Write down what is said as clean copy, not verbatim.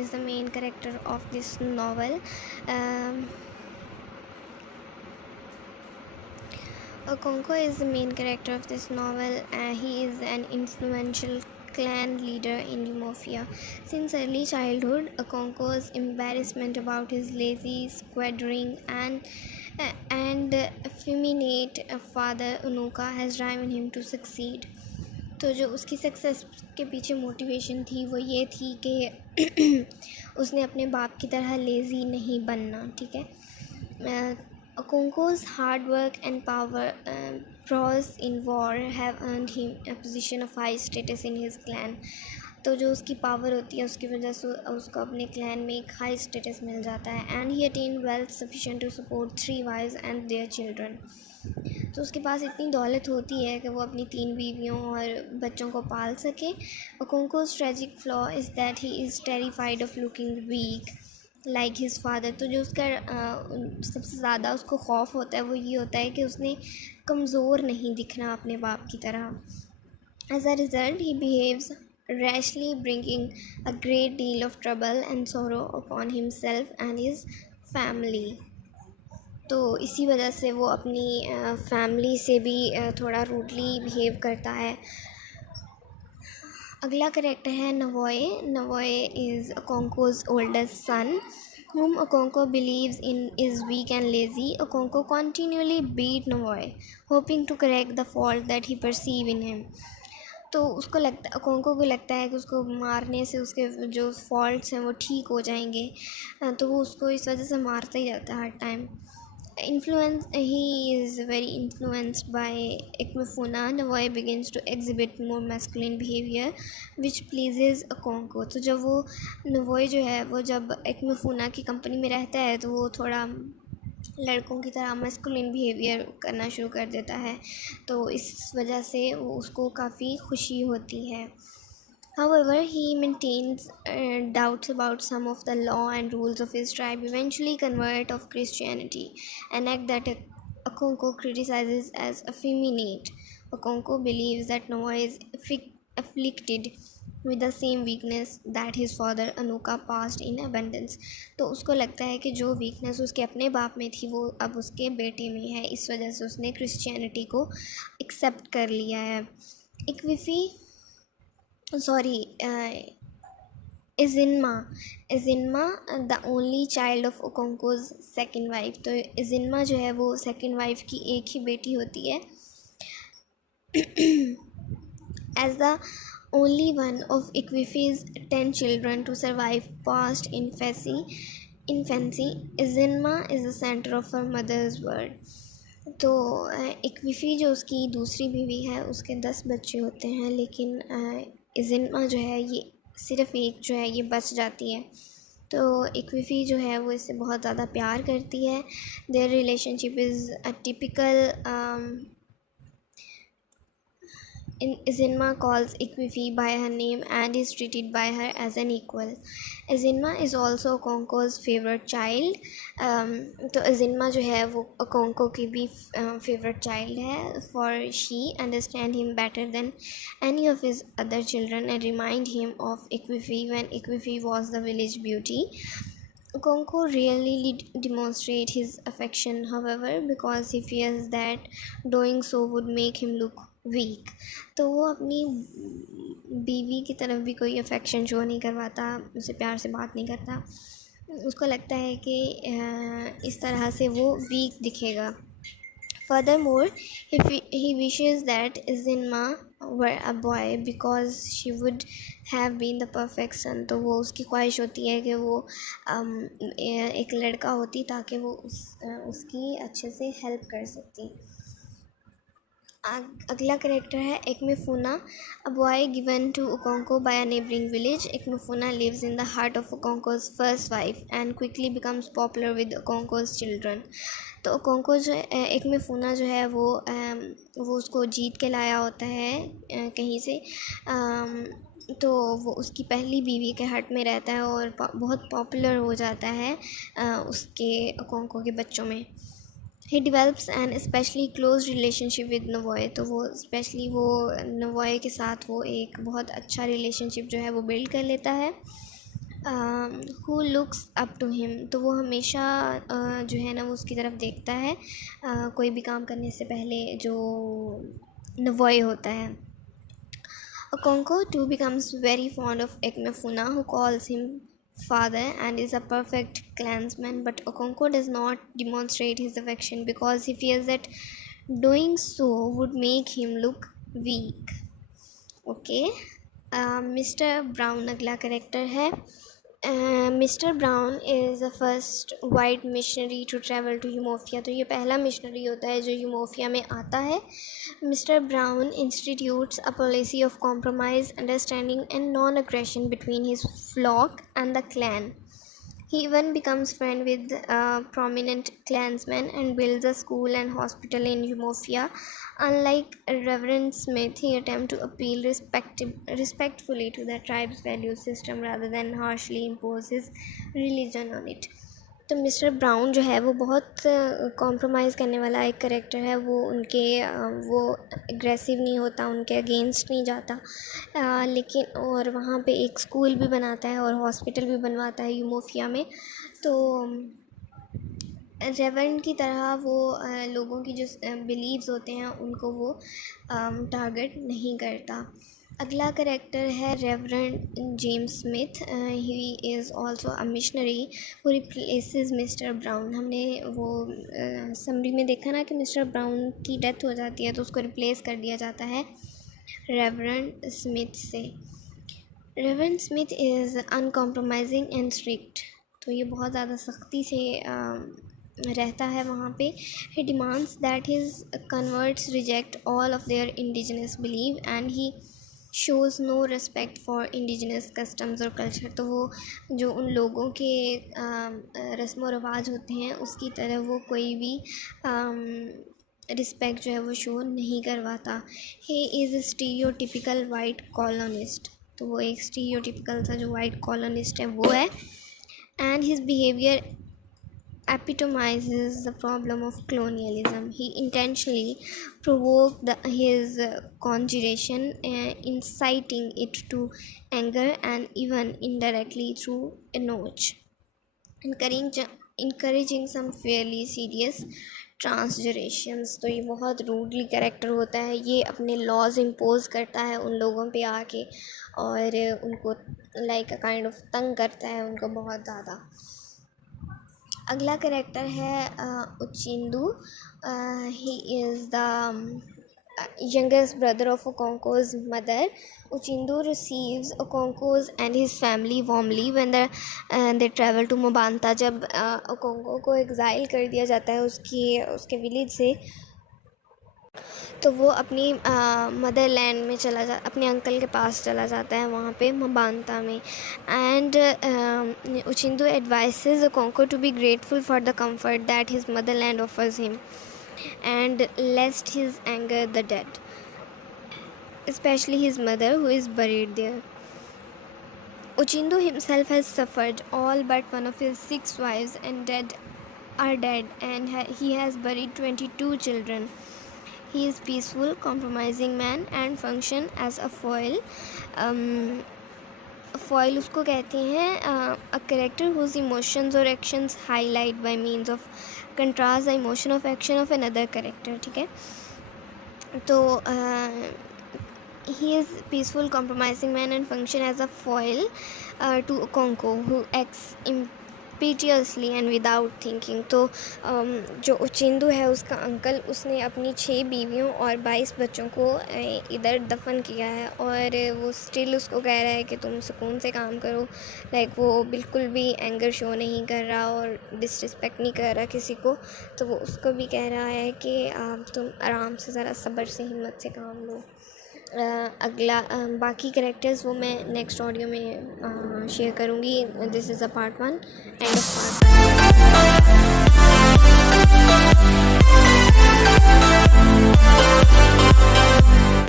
is the main character of this novel. Okonkwo is the main character of this novel. He is an influential clan leader in Umofia. Since early childhood, Okonkwo's embarrassment about his lazy, squandering, and effeminate father Unuka has driven him to succeed. तो जो उसकी success के पीछे motivation थी वो ये थी कि उसने अपने बाप की तरह लेज़ी नहीं बनना, ठीक है. Okonkwo's hard work and power prowess in war have earned him a position of high status in his clan. तो जो उसकी पावर होती है उसकी वजह से उसको अपने क्लैन में एक हाई स्टेटस मिल जाता है. And he attain wealth sufficient to support 3 wives and their children. तो उसके पास इतनी दौलत होती है कि वो अपनी 3 बीवियों और बच्चों को पाल सके. Okonkwo's tragic flaw is that he is terrified of looking weak like his father. तो जो उसका सबसे ज़्यादा उसको खौफ होता है वो ये होता है कि उसने कमज़ोर नहीं दिखना अपने बाप की तरह. As a result he behaves rashly, bringing a great deal of trouble and sorrow upon himself and his family. तो इसी वजह से वो अपनी फैमिली से भी थोड़ा रूडली बिहेव करता है. अगला करेक्टर है नवोए. नवोए is Okonkwo's oldest son, whom Okonkwo believes in is weak and lazy. Okonkwo continually beat Navoe, hoping to correct the fault that he perceive in him. तो उसको लगता Okonkwo को लगता है कि उसको मारने से उसके जो फॉल्ट्स हैं वो ठीक हो जाएंगे, तो वो उसको इस वजह से मारता ही रहता है हर time. He is very influenced by Ikmefuna. Navoe begins to exhibit more masculine behavior which pleases Okonkwo. तो जब वो Navoe जो है वो जब Ikmefuna की कंपनी में रहता है तो वो थोड़ा लड़कों की तरह मैस्कुलिन बिहेवियर करना शुरू कर देता है. तो इस वजह से वो उसको काफ़ी खुशी होती है. However, he maintains doubts about some of the law and rules of his tribe, eventually convert of Christianity, an act that Okonkwo criticizes as effeminate. Okonkwo believes that Noah is afflicted with the same weakness that his father Anuka passed in abundance. तो उसको लगता है कि जो weakness उसके अपने बाप में थी वो अब उसके बेटे में है, इस वजह से उसने क्रिश्चियनिटी को एक्सेप्ट कर लिया है. Izinma, the only child of Okonkwo's second wife. तो Izinma जो है वो सेकेंड वाइफ की एक ही बेटी होती है. As the only one of Ikwifi's 10 children to survive past infancy, Izinma is the center of her mother's world. तो इक्विफ़ी जो उसकी दूसरी बीवी है उसके 10 बच्चे होते हैं, लेकिन इज़िन्मा जो है ये सिर्फ़ एक जो है ये बच जाती है. तो इक्विफ़ी जो है वो इससे बहुत ज़्यादा प्यार करती है. Their relationship is a typical. Izinma calls Ikwifi by her name and is treated by her as an equal. Izinma is also Okonkwo's favorite child. तो Izinma जो है वो Okonkwo की भी favorite child है, for she understand him better than any of his other children and remind him of Ikwifi when Ikwifi was the village beauty. Okonkwo really demonstrate his affection, however, because he fears that doing so would make him look weak. तो वो अपनी बीवी की तरफ भी कोई affection show नहीं करवाता, उससे प्यार से बात नहीं करता. उसको लगता है कि इस तरह से वो वीक दिखेगा. Furthermore, he wishes that Izinma were a boy because she would have been the perfect son. तो वो उसकी ख्वाहिश होती है कि वो एक लड़का होती ताकि वो उसकी अच्छे से हेल्प कर सकती. अगला करेक्टर है Ikmefuna, a boy given to Okonkwo by a neighboring village. Ikmefuna lives in the heart of Okonkwo's first wife and quickly becomes popular with Okonkwo's children. तो Okonkwo जो Ikmefuna जो है वो उसको जीत के लाया होता है कहीं से. तो वो उसकी पहली बीवी के हट में रहता है और बहुत पॉपुलर हो जाता है उसके Okonkwo के बच्चों में. He develops an especially close relationship with Navoe. तो वो स्पेशली वो Navoe के साथ वो एक बहुत अच्छा रिलेशनशिप जो है वो बिल्ड कर लेता है. Who looks up to him, तो वो हमेशा जो है ना वो उसकी तरफ देखता है कोई भी काम करने से पहले, जो नवॉय होता है. Okonkwo too becomes very fond of Ekmefuna, who calls him father and is a perfect clansman, but Okonkwo does not demonstrate his affection because he fears that doing so would make him look weak. Okay. Mr Brown अगला character है. Mr Brown is the first white missionary to travel to Umuofia. तो ये पहला missionary होता है जो Umuofia में आता है. Mr Brown institutes a policy of compromise, understanding and non aggression between his flock and the clan. He even becomes friend with prominent clansmen and builds a school and hospital in Umofia. Unlike Reverend Smith, he attempts to appeal respectfully to the tribe's value system rather than harshly impose his religion on it. तो mister brown जो है वो बहुत compromise करने वाला एक character है. वो वो एग्रेसिव नहीं होता, उनके अगेंस्ट नहीं जाता, लेकिन और वहाँ पे एक स्कूल भी बनाता है और हॉस्पिटल भी बनवाता है यूमोफिया में. तो रेवरेंड की तरह वो लोगों की जो बिलीव्स होते हैं उनको वो टारगेट नहीं करता. अगला करेक्टर है reverend James Smith. He is also a missionary who replaces mister brown. हमने वो समरी में देखा ना कि मिस्टर ब्राउन की डेथ हो जाती है तो उसको रिप्लेस कर दिया जाता है रेवरेंड स्मिथ से. Reverend Smith is uncompromising and strict. तो ये बहुत ज़्यादा सख्ती से रहता है वहाँ पे. He demands that his converts reject all of their indigenous belief and he shows no respect for indigenous customs और कल्चर. तो वो जो उन लोगों के रस्म व रवाज होते हैं उसकी तरह वो कोई भी रिस्पेक्ट जो है वो शो नहीं करवाता. He is a stereotypical white colonist. तो वो एक स्टीरियोटिपिकल सा जो वाइट कॉलोनिस्ट है वो है. And his behaviour epitomizes the problem of colonialism. He intentionally provoked his conjuration, inciting it to anger and even indirectly through a notch, encouraging some fairly serious ट्रांसजरेशंस. तो ये बहुत रूडली कैरेक्टर होता है. ये अपने लॉज इम्पोज करता है उन लोगों पे आके और उनको लाइक अ काइंड ऑफ तंग करता है उनको बहुत ज़्यादा. अगला करेक्टर है Uchendu. He is the youngest brother of Okonkwo's mother. Uchindu receives Okonkwo's and his family warmly when they travel to Mobanta. जब Okonkwo को एग्ज़ाइल कर दिया जाता है उसके विलेज से, तो वो अपनी मदरलैंड में अपने अंकल के पास चला जाता है वहाँ पे मबांता में. And Uchendu advises Okonkwo to be grateful for the comfort that his motherland offers him and lest his anger the dead, especially his mother who is buried there. Uchindu himself has suffered. All but one of his 6 wives and are dead, and he has buried 22 children. He is peaceful, compromising man and function as a foil. Foil उसको कहते हैं a character whose emotions or actions highlight by means of contrast the emotion of action of another character. ठीक है. तो he is peaceful, compromising man and function as a foil to Okonkwo who acts impetuously and without thinking. तो जो उचिंदू है उसका uncle, उसने अपनी 6 बीवियों और 22 बच्चों को इधर दफन किया है और वो स्टिल उसको कह रहा है कि तुम सुकून से काम करो. लाइक वो बिल्कुल भी एंगर शो नहीं कर रहा और डिसरिस्पेक्ट नहीं कर रहा किसी को. तो वो उसको भी कह रहा है कि तुम आराम से ज़रा सब्र से हिम्मत से काम लो. अगला बाकी कैरेक्टर्स वो मैं नेक्स्ट ऑडियो में शेयर करूँगी. This is a part 1 end of part